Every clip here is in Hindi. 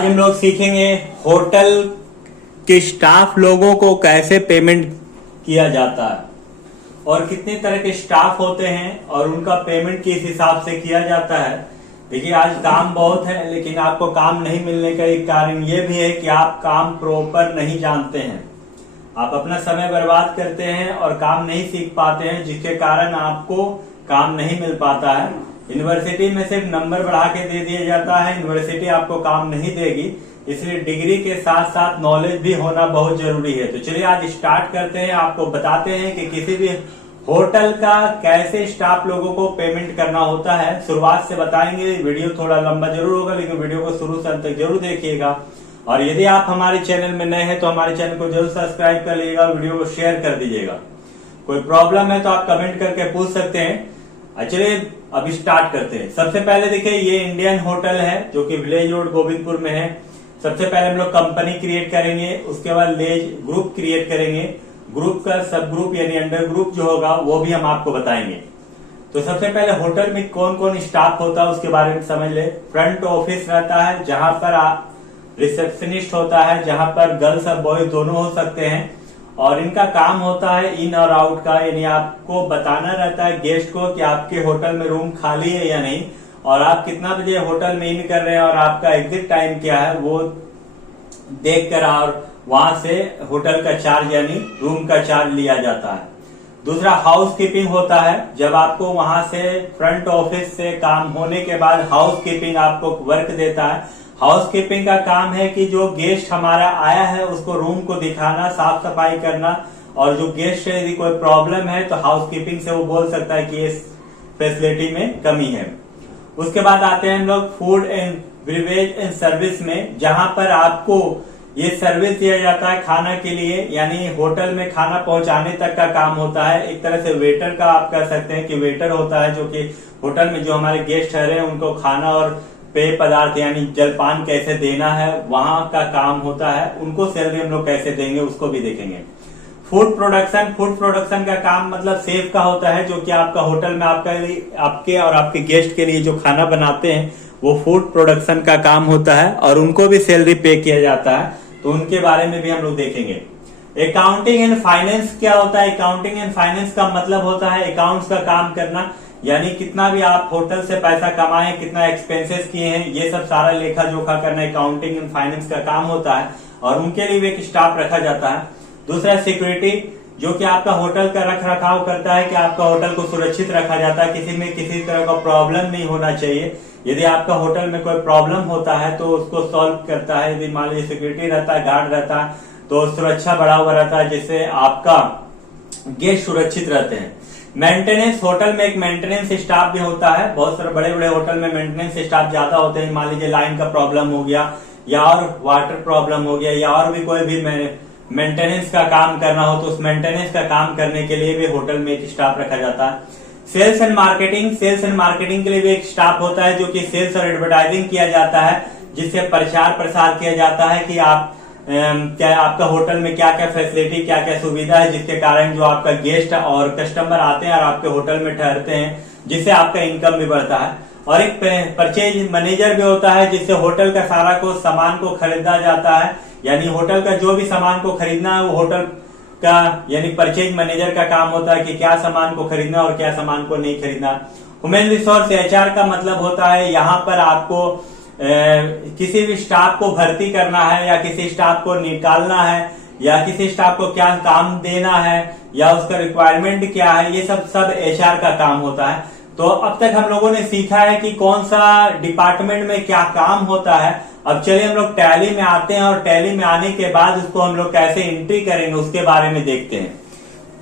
आज हम लोग सीखेंगे होटल के स्टाफ लोगों को कैसे पेमेंट किया जाता है और कितने तरह के स्टाफ होते हैं और उनका पेमेंट किस हिसाब से किया जाता है। देखिए आज काम बहुत है लेकिन आपको काम नहीं मिलने का एक कारण ये भी है कि आप काम प्रॉपर नहीं जानते हैं। आप अपना समय बर्बाद करते हैं और काम नहीं सीख पाते हैं, जिसके कारण आपको काम नहीं मिल पाता है। यूनिवर्सिटी में सिर्फ नंबर बढ़ा के दे दिया जाता है, यूनिवर्सिटी आपको काम नहीं देगी, इसलिए डिग्री के साथ साथ नॉलेज भी होना बहुत जरूरी है। तो चलिए आज स्टार्ट करते हैं, आपको बताते हैं कि किसी भी होटल का कैसे स्टाफ लोगों को पेमेंट करना होता है। शुरुआत से बताएंगे, वीडियो थोड़ा लंबा जरूर होगा लेकिन वीडियो को शुरू से अंत तक जरूर देखिएगा। और यदि आप हमारे चैनल में नए हैं तो हमारे चैनल को जरूर सब्सक्राइब कर लीजिएगा, वीडियो को शेयर कर दीजिएगा। कोई प्रॉब्लम है तो आप कमेंट करके पूछ सकते हैं। चलिए अब स्टार्ट करते हैं। सबसे पहले देखिए ये इंडियन होटल है जो कि विलेज रोड गोविंदपुर में है। सबसे पहले हम लोग कंपनी क्रिएट करेंगे, उसके बाद लेज ग्रुप क्रिएट करेंगे। ग्रुप का सब ग्रुप यानी अंडर ग्रुप जो होगा वो भी हम आपको बताएंगे। तो सबसे पहले होटल में कौन कौन स्टाफ होता है उसके बारे में समझ ले। फ्रंट ऑफिस रहता है जहां पर रिसेप्शनिस्ट होता है, जहां पर गर्ल्स और बॉयज दोनों हो सकते हैं और इनका काम होता है इन और आउट का, यानी आपको बताना रहता है गेस्ट को कि आपके होटल में रूम खाली है या नहीं और आप कितना बजे होटल में इन कर रहे हैं और आपका एग्जिट टाइम क्या है वो देखकर और वहां से होटल का चार्ज यानी रूम का चार्ज लिया जाता है। दूसरा हाउस कीपिंग होता है, जब आपको वहां से फ्रंट ऑफिस से काम होने के बाद हाउस कीपिंग आपको वर्क देता है। हाउस कीपिंग का काम है कि जो गेस्ट हमारा आया है उसको रूम को दिखाना, साफ सफाई करना और जो गेस्ट है यदि कोई प्रॉब्लम है तो हाउस कीपिंग से वो बोल सकता है कि इस फैसिलिटी में कमी है। उसके बाद आते हैं हम लोग food and beverage and service में, जहां पर आपको ये सर्विस दिया जाता है खाना के लिए, यानी होटल में खाना पहुंचाने तक का काम होता है। एक तरह से वेटर का आप कह सकते हैं कि वेटर होता है जो कि होटल में जो हमारे गेस्ट ठहरे हैं उनको खाना और पेय पदार्थ यानी जलपान कैसे देना है वहां का काम होता है। उनको सैलरी हम लोग कैसे देंगे उसको भी देखेंगे। फूड प्रोडक्शन का काम मतलब सेफ का होता है, जो कि आपका होटल में आपके और आपके गेस्ट के लिए जो खाना बनाते हैं वो फूड प्रोडक्शन का काम होता है और उनको भी सैलरी पे किया जाता है, तो उनके बारे में भी हम लोग देखेंगे। अकाउंटिंग एंड फाइनेंस क्या होता है। अकाउंटिंग एंड फाइनेंस का मतलब होता है अकाउंट्स का काम करना, यानी कितना भी आप होटल से पैसा कमाए, कितना एक्सपेंसेस किए हैं, ये सब सारा लेखा जोखा करना अकाउंटिंग एंड फाइनेंस का काम होता है और उनके लिए भी एक स्टाफ रखा जाता है। दूसरा सिक्योरिटी, जो कि आपका होटल का रख रखाव करता है कि आपका होटल को सुरक्षित रखा जाता है, किसी में किसी तरह का प्रॉब्लम नहीं होना चाहिए। यदि आपका होटल में कोई प्रॉब्लम होता है तो उसको सॉल्व करता है। यदि मान लीजिए सिक्योरिटी रहता है, गार्ड रहता है तो सुरक्षा बढ़ा हुआ रहता है जिससे आपका गेस्ट सुरक्षित रहते हैं। मेंटेनेंस, होटल में एक मेंटेनेंस स्टाफ भी होता है। बहुत सारे बड़े बड़े होटल में मेंटेनेंस स्टाफ ज्यादा होते हैं। मान लीजिए लाइन का प्रॉब्लम हो गया या और वाटर प्रॉब्लम हो गया या और भी कोई भी मेंटेनेंस का काम करना हो तो उस मेंटेनेंस का काम करने के लिए भी होटल में एक स्टाफ रखा जाता है। सेल्स एंड मार्केटिंग के लिए भी एक स्टाफ होता है जो कि सेल्स और एडवर्टाइजिंग किया जाता है, जिससे प्रचार प्रसार किया जाता है कि आप क्या आपका होटल में क्या क्या फैसिलिटी क्या क्या सुविधा है, जिसके कारण जो आपका गेस्ट और कस्टमर आते हैं और आपके होटल में ठहरते हैं, जिससे आपका इनकम भी बढ़ता है। और एक परचेज मैनेजर भी होता है, जिससे होटल का सारा को सामान को खरीदा जाता है, यानी होटल का जो भी सामान को खरीदना है वो होटल का यानी परचेज मैनेजर का काम होता है कि क्या सामान को खरीदना और क्या सामान को नहीं खरीदना। ह्यूमन रिसोर्स एचआर का मतलब होता है यहाँ पर आपको किसी भी स्टाफ को भर्ती करना है या किसी स्टाफ को निकालना है या किसी स्टाफ को क्या काम देना है या उसका रिक्वायरमेंट क्या है, ये सब एचआर का काम होता है। तो अब तक हम लोगों ने सीखा है कि कौन सा डिपार्टमेंट में क्या काम होता है। अब चलिए हम लोग टैली में आते हैं और टैली में आने के बाद उसको हम लोग कैसे एंट्री करेंगे उसके बारे में देखते हैं।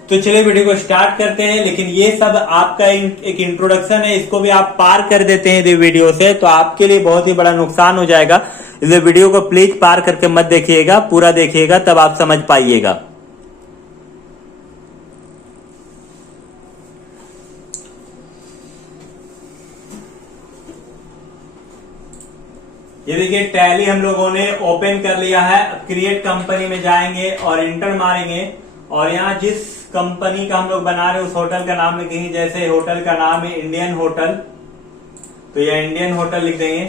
तो चलिए वीडियो को स्टार्ट करते हैं, लेकिन ये सब आपका एक इंट्रोडक्शन है, इसको भी आप पार कर देते हैं वीडियो से तो आपके लिए बहुत ही बड़ा नुकसान हो जाएगा। इसलिए वीडियो को प्लीज पार करके मत देखिएगा, पूरा देखिएगा तब आप समझ पाइएगा। ये देखिए टैली हम लोगों ने ओपन कर लिया है। क्रिएट कंपनी में जाएंगे और इंटर मारेंगे और यहाँ जिस कंपनी का हम लोग बना रहे हैं उस होटल का नाम लिखेंगे। जैसे होटल का नाम है इंडियन होटल तो यह इंडियन होटल लिख देंगे।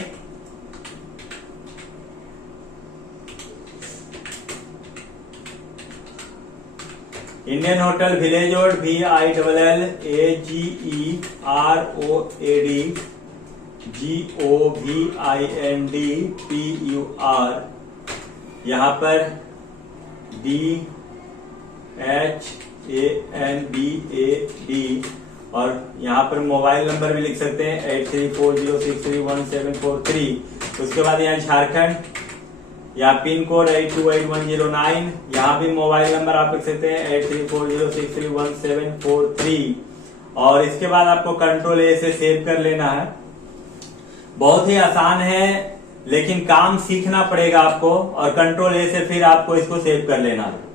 इंडियन होटल विलेजोड VILLAGEROAD यहाँ पर DHANBAD और यहाँ पर मोबाइल नंबर भी लिख सकते हैं 8340631743। उसके बाद यहाँ झारखंड या पिन कोड 828109, यहाँ भी मोबाइल नंबर आप लिख सकते हैं 8340631743। और इसके बाद आपको कंट्रोल ए से सेव कर लेना है। बहुत ही आसान है, लेकिन काम सीखना पड़ेगा आपको, और कंट्रोल ए से फिर आपको इसको सेव कर लेना है।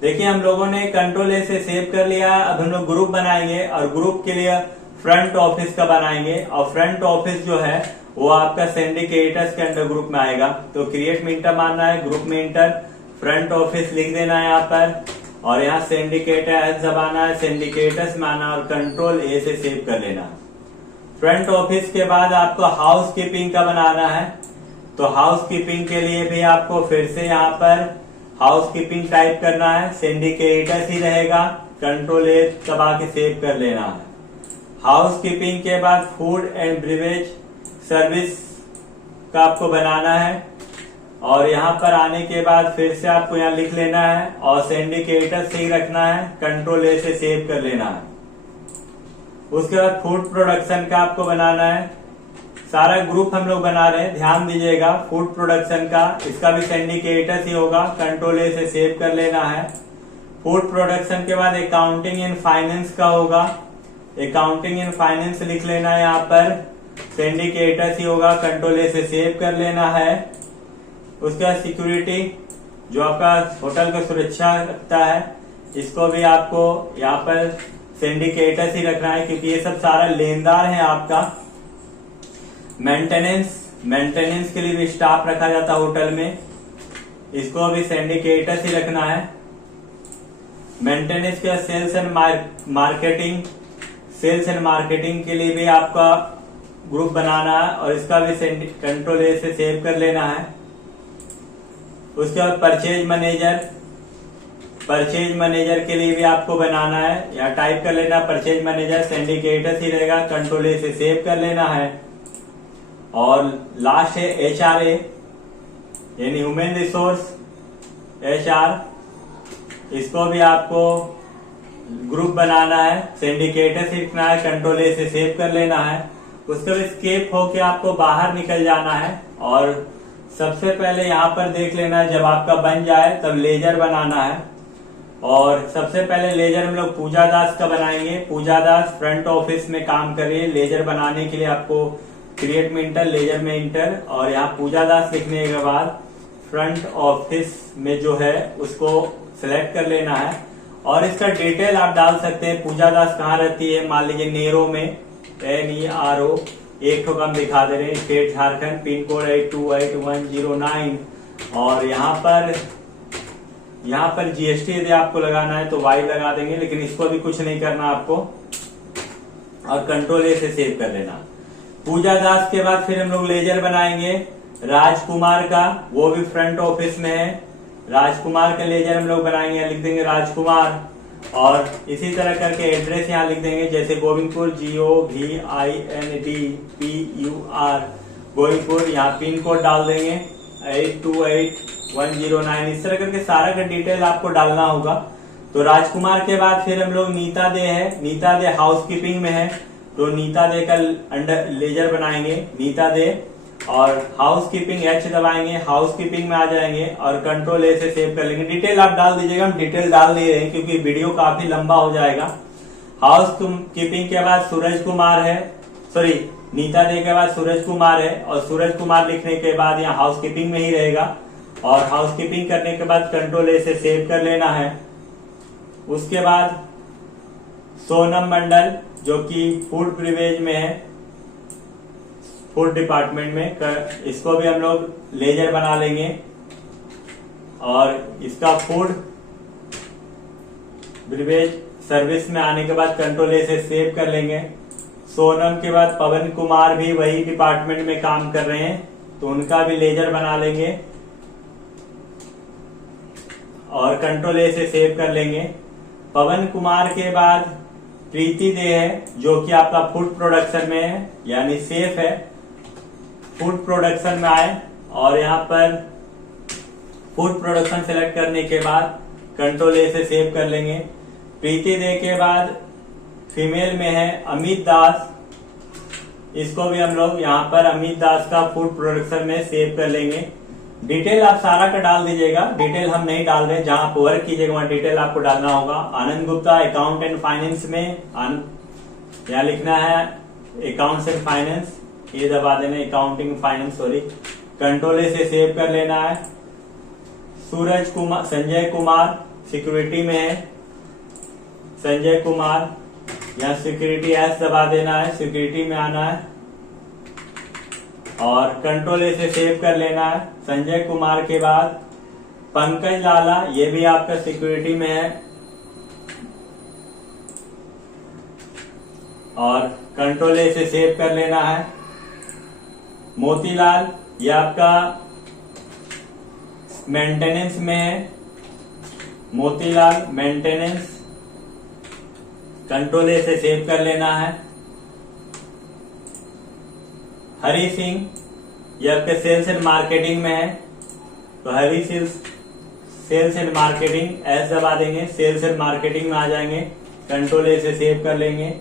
देखिए हम लोगों ने कंट्रोल ए से सेव कर लिया। अब हम लोग ग्रुप बनाएंगे और ग्रुप के लिए फ्रंट ऑफिस का बनाएंगे, और फ्रंट ऑफिस जो है वो आपका सिंडिकेटर्स के अंडर ग्रुप में आएगा। तो क्रिएट में इंटर मानना है, ग्रुप में इंटर, फ्रंट ऑफिस लिख देना है यहाँ पर, और यहाँ सिंडिकेटर्स दबाना है, सिंडिकेटर्स में आना और कंट्रोल ए से सेव कर लेना। फ्रंट ऑफिस के बाद आपको हाउस कीपिंग का बनाना है। तो हाउस कीपिंग के लिए भी आपको फिर से यहाँ पर हाउस कीपिंग टाइप करना है, सिंडिकेटर्स ही रहेगा, कंट्रोल ए दबा के सेव कर लेना है। हाउस कीपिंग के बाद फूड एंड ब्रिवेज सर्विस का आपको बनाना है, और यहाँ पर आने के बाद फिर से आपको यहाँ लिख लेना है और सिंडिकेटर्स ही रखना है, कंट्रोल ए से सेव कर लेना है। उसके बाद फूड प्रोडक्शन का आपको बनाना है। सारा ग्रुप हम लोग बना रहे हैं, ध्यान दीजिएगा। फूड प्रोडक्शन का, इसका भी सिंडिकेटर्स ही होगा, कंट्रोल ए से सेव कर लेना है। फूड प्रोडक्शन के बाद अकाउंटिंग एंड फाइनेंस का होगा, अकाउंटिंग एंड फाइनेंस लिख लेना है, यहाँ पर सिंडिकेटर्स ही होगा, कंट्रोल ए से सेव कर लेना है। उसके बाद सिक्योरिटी, जो आपका होटल का सुरक्षा रखता है, इसको भी आपको यहाँ पर सिंडिकेटर्स ही रखना है, क्योंकि ये सब सारा लेनदार है आपका। मेंटेनेंस के लिए भी स्टाफ रखा जाता है होटल में, इसको भी सिंडिकेटर्स ही रखना है। मेंटेनेंस के सेल्स एंड मार्केटिंग के लिए भी आपका ग्रुप बनाना है, और इसका भी कंट्रोल ए से सेव कर लेना है। उसके बाद परचेज मैनेजर के लिए भी आपको बनाना है, या टाइप कर लेना परचेज मैनेजर, सिंडिकेटर्स ही रहेगा, कंट्रोल ए से सेव कर लेना है। और लास्ट है HRA यानी ह्यूमन रिसोर्स HR, इसको भी आपको ग्रुप बनाना है, सिंडिकेटर्स ही रखना है, कंट्रोल ए से सेव कर लेना है। उसके बाद स्केप होके आपको बाहर निकल जाना है, और सबसे पहले यहाँ पर देख लेना है, जब आपका बन जाए तब लेजर बनाना है। और सबसे पहले लेजर हम लोग पूजा दास का बनाएंगे। पूजा दास फ्रंट ऑफिस में काम कर रही है। लेजर बनाने के लिए आपको क्रिएट में इंटर, लेजर में इंटर, और यहाँ पूजा दास लिखने के बाद फ्रंट ऑफिस में जो है उसको सिलेक्ट कर लेना है। और इसका डिटेल आप डाल सकते हैं, पूजा दास कहाँ रहती है, मान लीजिए नेरो में, NERO, एक ठोक हम दिखा दे रहे हैं, स्टेट झारखंड, पिन कोड 828109। और यहाँ पर GST यदि आपको लगाना है तो Y लगा देंगे, लेकिन इसको भी कुछ नहीं करना आपको, और कंट्रोल ए से सेव कर देना। पूजा दास के बाद फिर हम लोग लेजर बनाएंगे राजकुमार का, वो भी फ्रंट ऑफिस में है। राजकुमार का लेजर हम लोग बनाएंगे, लिख देंगे राजकुमार, और इसी तरह करके एड्रेस यहाँ लिख देंगे, जैसे गोविंदपुर GOVINDPUR गोविंदपुर, यहाँ पिन कोड डाल देंगे 828109। इस तरह करके सारा का डिटेल आपको डालना होगा। तो राजकुमार के बाद फिर हम लोग नीता दे है, नीता दे हाउस कीपिंग में है, तो नीता दे का अंडर लेजर बनाएंगे नीता दे, और हाउस कीपिंग H दबाएंगे, हाउस कीपिंग में आ जाएंगे, और कंट्रोल ए से सेव कर लेंगे। डिटेल आप डाल दीजिएगा, हम डिटेल डाल नहीं रहे क्योंकि वीडियो काफी लंबा हो जाएगा। हाउस कीपिंग के बाद सूरज कुमार है, सॉरी नीता दे के बाद सूरज कुमार है, और सूरज कुमार लिखने के बाद यहाँ हाउस कीपिंग में ही रहेगा, और हाउस कीपिंग करने के बाद कंट्रोल ए से सेव कर लेना है। उसके बाद सोनम मंडल, जो कि फूड प्रिवेज में है, फूड डिपार्टमेंट में, इसको भी हम लोग लेजर बना लेंगे, और इसका फूड ब्रिवेज सर्विस में आने के बाद कंट्रोल ए से सेव कर लेंगे। सोनम के बाद पवन कुमार भी वही डिपार्टमेंट में काम कर रहे हैं, तो उनका भी लेजर बना लेंगे, और कंट्रोल ए से सेव कर लेंगे। पवन कुमार के बाद प्रीति दे है, जो कि आपका फूड प्रोडक्शन में है, यानी सेफ है, फूड प्रोडक्शन में आए और यहाँ पर फूड प्रोडक्शन सेलेक्ट करने के बाद कंट्रोल ए से सेव कर लेंगे। प्रीति दे के बाद फीमेल में है अमित दास, इसको भी हम लोग यहाँ पर अमित दास का फूड प्रोडक्शन में सेव कर लेंगे। डिटेल आप सारा का डाल दीजिएगा, डिटेल हम नहीं डाल रहे, जहां आप वर्क कीजिएगा वहां डिटेल आपको डालना होगा। आनंद गुप्ता अकाउंट एंड फाइनेंस में यहाँ लिखना है अकाउंट्स एंड फाइनेंस, ये दबा देना अकाउंटिंग फाइनेंस, सॉरी, कंट्रोल ए से सेव कर लेना है। सूरज कुमार, संजय कुमार सिक्योरिटी में है, संजय कुमार, यहाँ सिक्योरिटी एस दबा देना है, सिक्योरिटी में आना है और कंट्रोल ए से सेव कर लेना है। संजय कुमार के बाद पंकज लाला, ये भी आपका सिक्योरिटी में है और कंट्रोल ए से सेव कर लेना है। मोतीलाल, ये आपका मेंटेनेंस में है, मोतीलाल मेंटेनेंस, कंट्रोल ए से सेव कर लेना है। हरी सिंह, ये आपके सेल्स एंड मार्केटिंग में है, तो हरी सेल्स एंड मार्केटिंग एस दबा देंगे, सेल्स एंड मार्केटिंग में आ जाएंगे, कंट्रोल ए से सेव कर लेंगे।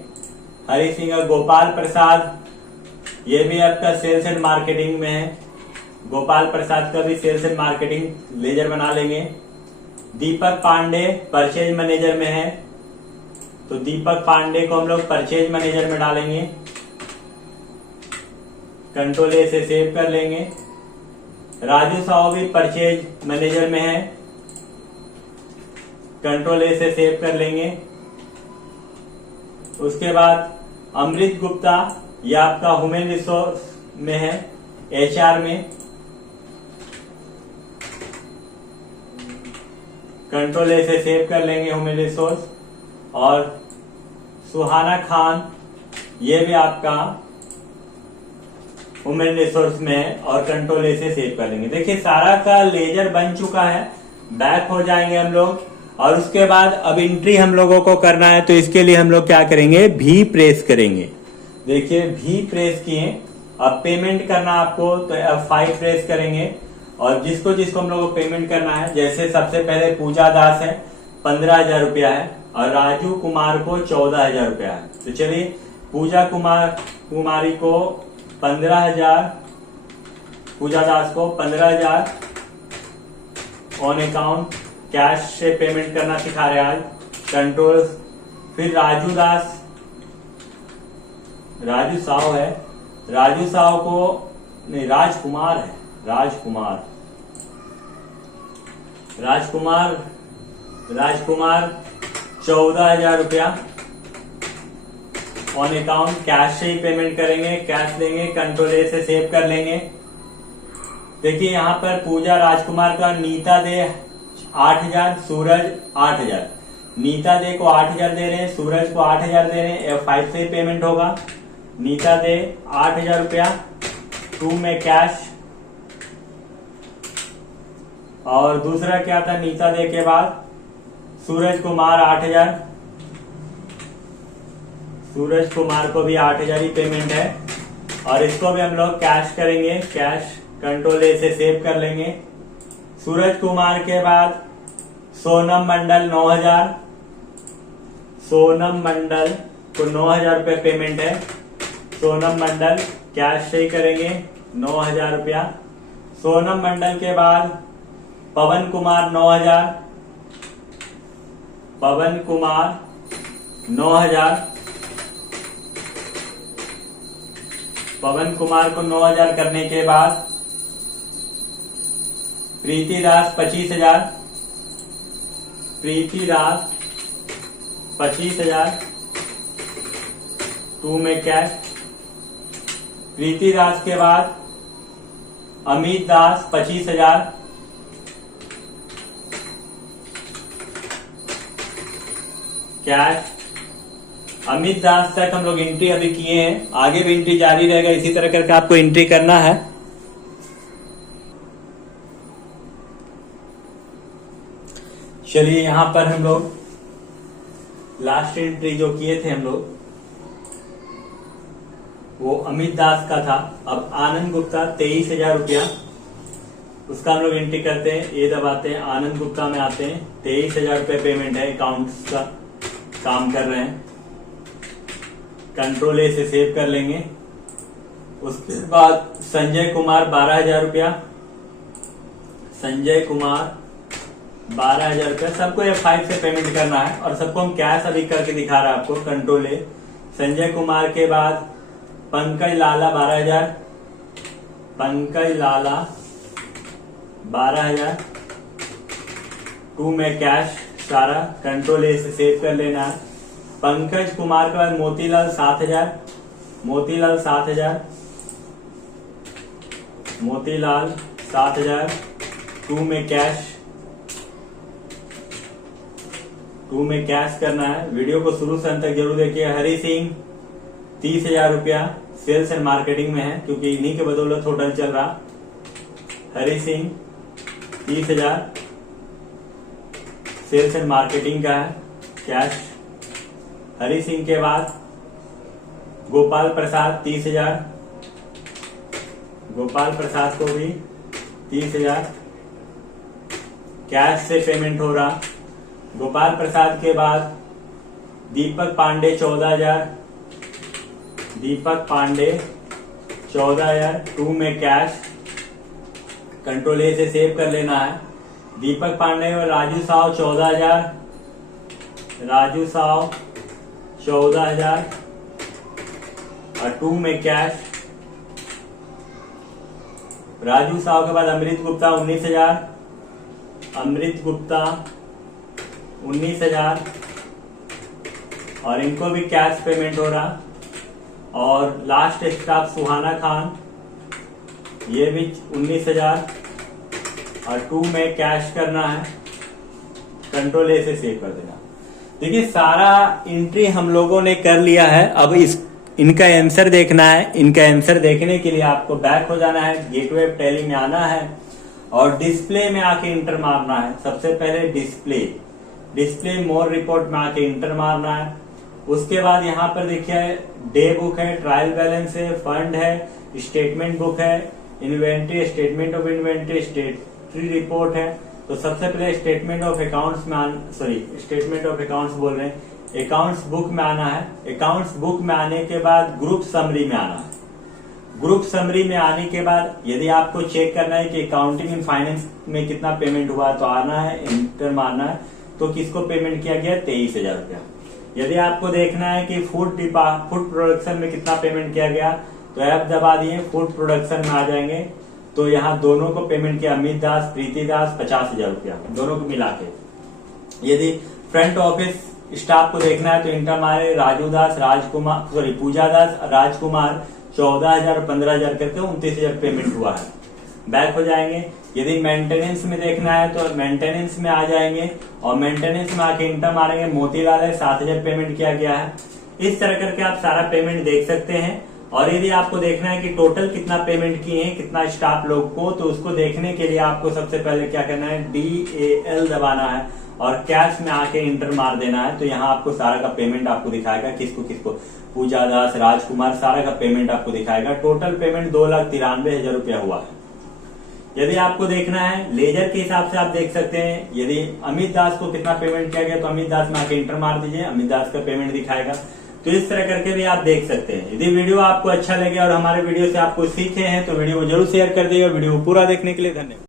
हरी सिंह। गोपाल प्रसाद, ये भी आपका सेल्स एंड मार्केटिंग में है, गोपाल प्रसाद का भी सेल्स एंड मार्केटिंग लेजर बना लेंगे। दीपक पांडे परचेज मैनेजर में है, तो दीपक पांडे को हम लोग परचेज मैनेजर में डालेंगे, कंट्रोल ए से सेव कर लेंगे। राजू साहू भी परचेज मैनेजर में है, कंट्रोल ए से सेव कर लेंगे। उसके बाद अमृत गुप्ता, यह आपका ह्यूमन रिसोर्स में है, एचआर में, कंट्रोल ए से सेव कर लेंगे ह्यूमन रिसोर्स। और सुहाना खान, ये भी आपका ह्यूमन रिसोर्स में है और कंट्रोल ए से सेव कर लेंगे। देखिए सारा का लेजर बन चुका है, बैक हो जाएंगे हम लोग और उसके बाद अब एंट्री हम लोगों को करना है, तो इसके लिए हम लोग क्या करेंगे, भी प्रेस करेंगे। देखिए भी प्रेस किए, अब पेमेंट करना आपको, तो F5 प्रेस करेंगे और जिसको जिसको हम लोग को पेमेंट करना है, जैसे सबसे पहले पूजा दास है 15,000 रुपया है और राजू कुमार को 14,000 रुपया है। तो चलिए पूजा कुमारी को 15,000, पूजा दास को 15,000 ऑन अकाउंट कैश से पेमेंट करना सिखा रहे आज, कंट्रोल। फिर राजू दास, राजू साहू है, राजू साहू को नहीं, राजकुमार है, राजकुमार 14,000 रुपया ऑन अकाउंट कैश से ही पेमेंट करेंगे, कैश लेंगे, कंट्रोल ए से सेव कर लेंगे। देखिए यहाँ पर पूजा राजकुमार का नीता दे 8,000, सूरज 8,000, नीता दे को 8,000 दे रहे हैं, सूरज को 8,000 दे रहे हैं, F5 से ही पेमेंट होगा। नीता दे 8,000 रुपया 2 में कैश, और दूसरा क्या था, नीता दे के बाद सूरज कुमार 8,000, सूरज कुमार को भी 8,000 ही पेमेंट है और इसको भी हम लोग कैश करेंगे, कैश कंट्रोल ए से सेव कर लेंगे। सूरज कुमार के बाद सोनम मंडल 9,000, सोनम मंडल को 9,000 रुपये पेमेंट है, सोनम मंडल कैश से ही करेंगे 9,000 रुपया। सोनम मंडल के बाद पवन कुमार 9,000, पवन कुमार 9,000, पवन कुमार को 9,000 करने के बाद प्रीति दास 25,000, प्रीति दास 25,000 2 में कैश। प्रीति दास के बाद अमित दास 25,000, कैश। अमित दास तक हम लोग एंट्री अभी किए हैं, आगे भी एंट्री जारी रहेगा, इसी तरह करके आपको एंट्री करना है। चलिए यहां पर हम लोग लास्ट एंट्री जो किए थे हम लोग वो अमित दास का था। अब आनंद गुप्ता 23,000 रुपया, उसका हम लोग एंट्री करते हैं, ये दबाते हैं, आनंद गुप्ता में आते हैं, 23,000 रुपये पेमेंट है, अकाउंट्स का काम कर रहे हैं। कंट्रोल ए से सेव कर लेंगे। उसके बाद संजय कुमार 12,000 रुपया, संजय कुमार 12,000 रुपया, सबको F5 से पेमेंट करना है और सबको हम कैश अभी करके दिखा रहा है आपको, कंट्रोल ए। संजय कुमार के बाद पंकज लाला 12,000, पंकज लाला 12,000, 2 में कैश सारा, कंट्रोल ए से सेव कर लेना है। पंकज कुमार के बाद मोतीलाल 7,000, मोतीलाल 7,000, मोतीलाल 7,000, 2 में कैश, 2 में कैश करना है। वीडियो को शुरू से अंत तक जरूर देखिए। हरी सिंह 30,000 रुपया सेल्स एंड मार्केटिंग में है, क्योंकि इन्हीं के बदौलत होटल चल रहा। Hari Singh 30,000 sales and marketing का है, कैश। हरी सिंह के बाद गोपाल प्रसाद 30,000, गोपाल प्रसाद को भी 30,000 कैश से पेमेंट हो रहा। गोपाल प्रसाद के बाद दीपक पांडे 14,000, दीपक पांडे 14,000, 2 में कैश, कंट्रोल ए से सेव कर लेना है। दीपक पांडे और राजू साव 14,000, राजू साव 14,000 और 2 में कैश। राजू साव के बाद अमृत गुप्ता 19,000, अमृत गुप्ता 19,000 और इनको भी कैश पेमेंट हो रहा। और लास्ट स्टाफ सुहाना खान, ये भी 19,000 और 2 में कैश करना है, कंट्रोल ए से सेव कर देना। देखिए सारा एंट्री हम लोगों ने कर लिया है। अब इनका आंसर देखना है। इनका आंसर देखने के लिए आपको बैक हो जाना है, गेटवे ऑफ टैली में आना है और डिस्प्ले में आके इंटर मारना है। सबसे पहले डिस्प्ले मोर रिपोर्ट में आके इंटर मारना है। उसके बाद यहाँ पर देखिए डे बुक है, ट्रायल बैलेंस है, फंड है, स्टेटमेंट बुक है, inventory, statement of inventory, स्टेटरी report है। तो सबसे पहले स्टेटमेंट ऑफ अकाउंट्स में स्टेटमेंट ऑफ अकाउंट्स बोल रहे हैं, अकाउंट्स बुक में आना है। अकाउंट्स बुक में आने के बाद ग्रुप समरी में आना है। ग्रुप समरी में आने के बाद यदि आपको चेक करना है कि अकाउंटिंग एंड फाइनेंस में कितना पेमेंट हुआ तो आना है, इंटर मारना है। तो किसको पेमेंट किया गया? 23,000 रुपया। यदि आपको देखना है कि फूड प्रोडक्शन में कितना पेमेंट किया गया तो ऐप दबा दिए, फूड प्रोडक्शन में आ जाएंगे। तो यहाँ दोनों को पेमेंट किया, अमित दास, प्रीति दास 50,000 रुपया, दोनों को मिला के। यदि फ्रंट ऑफिस स्टाफ को देखना है तो इंटर मारे, राजू दास, पूजा दास, राजकुमार 14,000 और 15,000 करके 29,000 पेमेंट हुआ है। बैक हो जाएंगे। यदि मेंटेनेंस में देखना है तो मेंटेनेंस में आ जाएंगे और मेंटेनेंस में आके इंटर मारेंगे, मोतीलाल है 7,000 पेमेंट किया गया है। इस तरह करके आप सारा पेमेंट देख सकते हैं। और यदि आपको देखना है कि टोटल कितना पेमेंट किए हैं, कितना स्टाफ लोग को, तो उसको देखने के लिए आपको सबसे पहले क्या करना है, DAL दबाना है और कैश में आके इंटर मार देना है। तो यहाँ आपको सारा का पेमेंट आपको दिखाएगा, किसको किसको, पूजा दास, राजकुमार, सारा का पेमेंट आपको दिखाएगा। टोटल पेमेंट 2,93,000 रुपया हुआ है। यदि आपको देखना है लेजर के हिसाब से आप देख सकते हैं, यदि अमित दास को कितना पेमेंट किया गया तो अमित दास में आके इंटर मार दीजिए, अमित दास का पेमेंट दिखाएगा। तो इस तरह करके भी आप देख सकते हैं। यदि वीडियो आपको अच्छा लगे और हमारे वीडियो से आपको सीखे हैं तो वीडियो को जरूर शेयर कर दीजिएगा। वीडियो को पूरा देखने के लिए धन्यवाद।